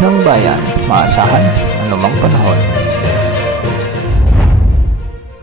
ng bayan, maasahan anumang panahon.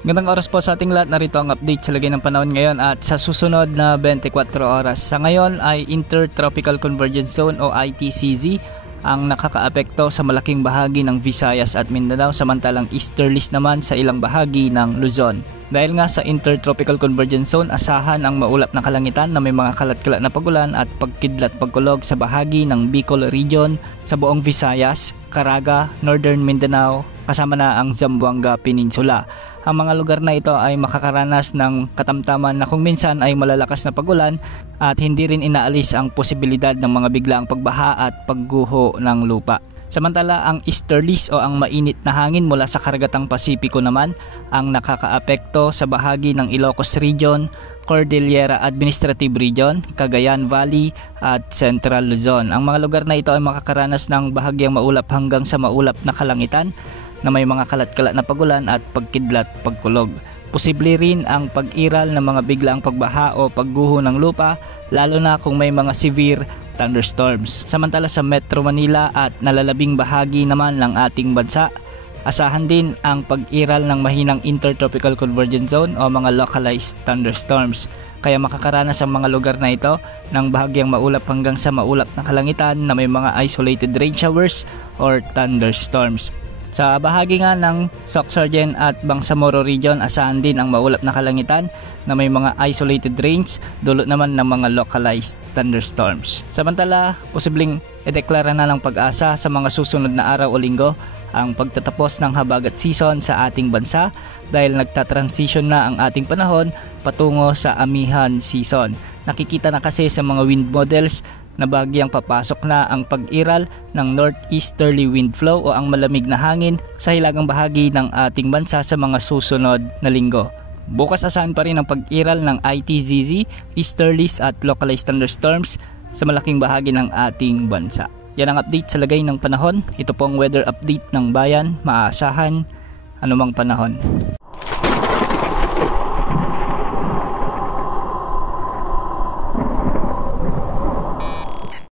Gandang oras po sa ating lahat. Narito ang update sa lagay ng panahon ngayon at sa susunod na 24 oras. Sa ngayon ay Intertropical Convergence Zone o ITCZ ang nakakaapekto sa malaking bahagi ng Visayas at Mindanao, samantalang easterlies naman sa ilang bahagi ng Luzon. Dahil nga sa Intertropical Convergence Zone, asahan ang maulap na kalangitan na may mga kalat-kalat na pagulan at pagkidlat pagkulog sa bahagi ng Bicol Region, sa buong Visayas, Caraga, Northern Mindanao, kasama na ang Zamboanga Peninsula. Ang mga lugar na ito ay makakaranas ng katamtaman na kung minsan ay malalakas na pagulan at hindi rin inaalis ang posibilidad ng mga biglaang pagbaha at pagguho ng lupa. Samantala, ang easterlies o ang mainit na hangin mula sa karagatang Pasipiko naman ang nakakaapekto sa bahagi ng Ilocos Region, Cordillera Administrative Region, Cagayan Valley at Central Luzon. Ang mga lugar na ito ay makakaranas ng bahagyang maulap hanggang sa maulap na kalangitan na may mga kalat-kalat na pagulan at pagkidlat pagkulog. Posible rin ang pag-iral ng mga biglaang pagbaha o pagguho ng lupa, lalo na kung may mga severe thunderstorms. Samantala sa Metro Manila at nalalabing bahagi naman ng ating bansa, asahan din ang pag-iral ng mahinang Intertropical Convergence Zone o mga localized thunderstorms. Kaya makakaranas ang mga lugar na ito ng bahagyang maulap hanggang sa maulap na kalangitan na may mga isolated rain showers or thunderstorms. Sa bahagi nga ng Soc-Sargen at Bangsamoro Region, asahan din ang maulap na kalangitan na may mga isolated rains, dulot naman ng mga localized thunderstorms. Samantala, posibleng ideklara na ng Pag-asa sa mga susunod na araw o linggo ang pagtatapos ng habagat season sa ating bansa dahil nagtatransition na ang ating panahon patungo sa amihan season. Nakikita na kasi sa mga wind models na bahagyang papasok na ang pag-iral ng northeasterly wind flow o ang malamig na hangin sa hilagang bahagi ng ating bansa sa mga susunod na linggo. Bukas asahan pa rin ang pag-iral ng ITZZ, easterlies at localized thunderstorms sa malaking bahagi ng ating bansa. Yan ang update sa lagay ng panahon. Ito po ang weather update ng bayan, maaasahan anumang panahon.